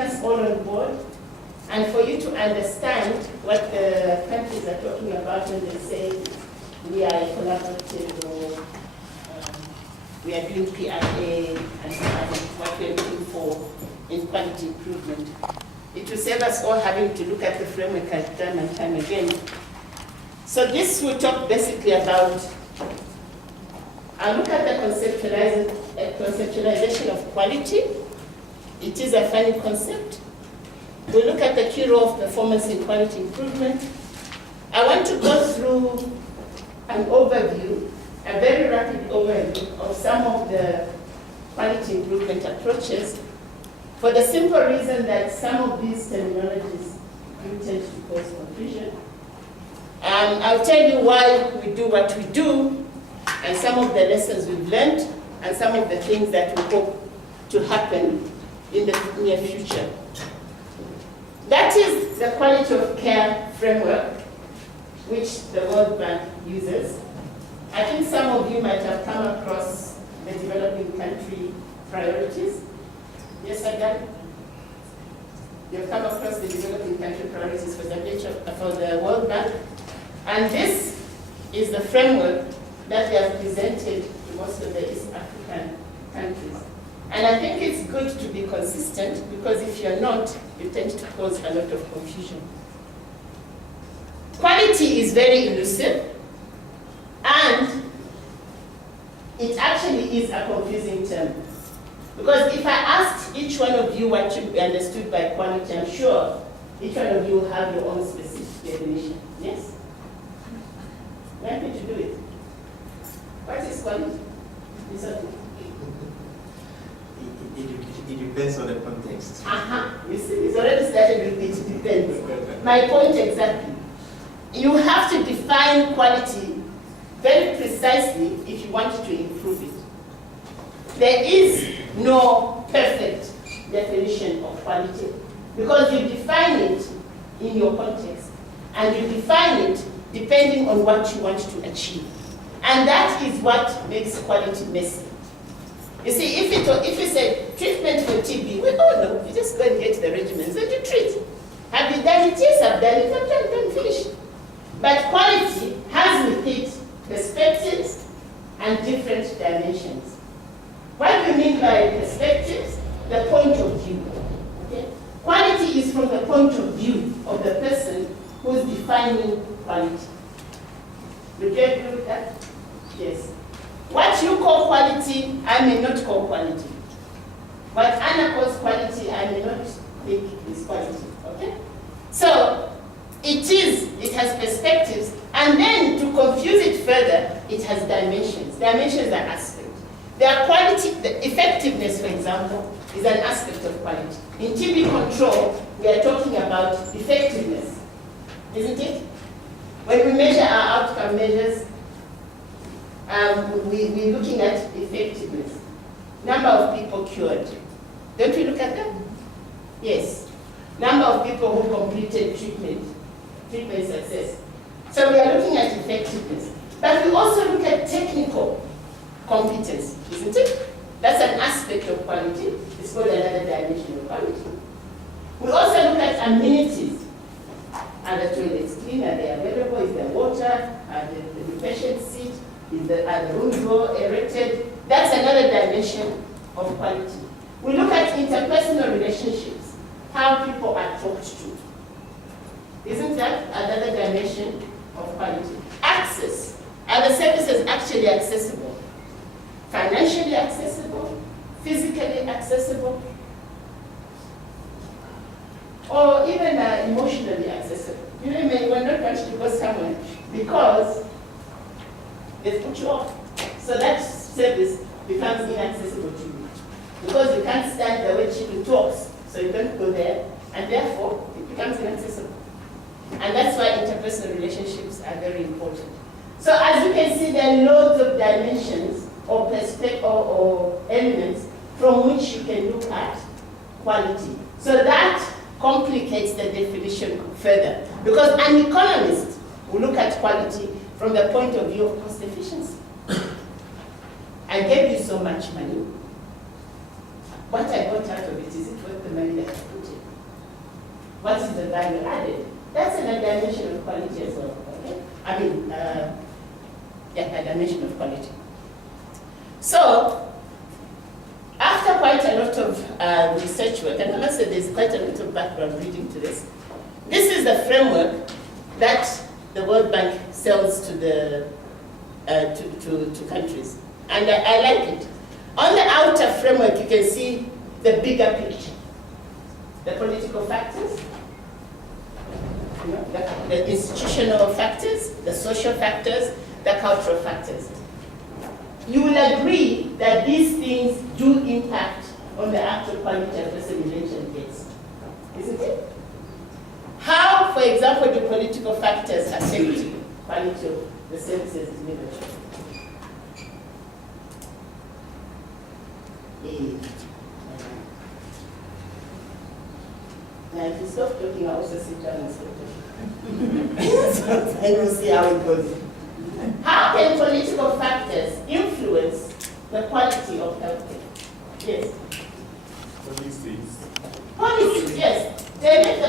bring us all on board and for you to understand what the countries are talking about when they say we are collaborative or we are doing PRA and so on, what we are looking for in quality improvement. It will save us all having to look at the framework time and time again. So this will talk basically about, I'll look at the conceptualization of quality. It is a funny concept. We'll look at the key role of performance in quality improvement. I want to go through an overview, a very rapid overview of some of the quality improvement approaches, for the simple reason that some of these terminologies do tend to cause confusion. I'll tell you why we do what we do, and some of the lessons we've learned, and some of the things that we hope to happen in the near future. That is the quality of care framework, which the World Bank uses. I think some of you might have come across the developing country priorities. Yes, Adam? You've come across the developing country priorities for the World Bank. And this is the framework that they have presented to most of the East African countries. And I think it's good to be consistent, because if you're not, you tend to cause a lot of confusion. Quality is very elusive, and it actually is a confusing term. Because if I asked each one of you what you understood by quality, I'm sure each one of you will have your own specific definition. Yes? Let me to do it. What is quality? It depends on the context. You see, it's already started with it depends. My point exactly. You have to define quality very precisely if you want to improve it. There is no perfect definition of quality, because you define it in your context, and you define it depending on what you want to achieve. And that is what makes quality messy. You see, if you say treatment for TB, we all know, you just go and get the regimens and you treat. Have you done it? Yes, I've done it. I've done finish. But quality has with it perspectives and different dimensions. What do you mean by perspectives? The point of view. Okay? Quality is from the point of view of the person who's defining quality. Would you agree with that? Yes. What you call quality, I may not call quality. What Anna calls quality, I may not think is quality. Okay? So it has perspectives, and then to confuse it further, it has dimensions. Dimensions are aspects. Their quality, the effectiveness, for example, is an aspect of quality. In TB control, we are talking about effectiveness, isn't it? When we measure our outcome measures, we're looking at effectiveness. Number of people cured. Don't we look at that? Yes. Number of people who completed treatment success. So we are looking at effectiveness. But we also look at technical competence, isn't it? That's an aspect of quality. It's called another dimension of quality. We also look at amenities. Are the toilets clean? Are they available? Is there water? Are the patient seat? Are the room door erected? That's another dimension of quality. We look at interpersonal relationships, how people are talked to. Isn't that another dimension of quality? Access. Are the services actually accessible? Financially accessible? Physically accessible? Or even emotionally accessible? You know, you will not want to go somewhere because they put you off. So that service becomes inaccessible to you. Because you can't stand the way chicken talks, so you don't go there, and therefore it becomes inaccessible. And that's why interpersonal relationships are very important. So as you can see, there are loads of dimensions or perspectives or elements from which you can look at quality. So that complicates the definition further. Because an economist will look at quality from the point of view of cost efficiency. I gave you so much money. what I got out of it, is it worth the money that I put in? What is the value added? That's another dimension of quality as well, okay? I mean, a dimension of quality. So, after quite a lot of research work, and I must say there's quite a lot of background reading to this, this is the framework that the World Bank sells to the to countries. And I like it. On the outer framework, you can see the bigger picture. The political factors, you know, the institutional factors, the social factors, the cultural factors. You will agree that these things do impact on the actual quality a person eventually gets, isn't it? How, for example, do political factors affect quality of the services delivered? Now, if you stop talking, I also sit down and stop talking. So I will see how it goes. How can political factors influence the quality of healthcare? Yes? Policies. Policies, yes. They make the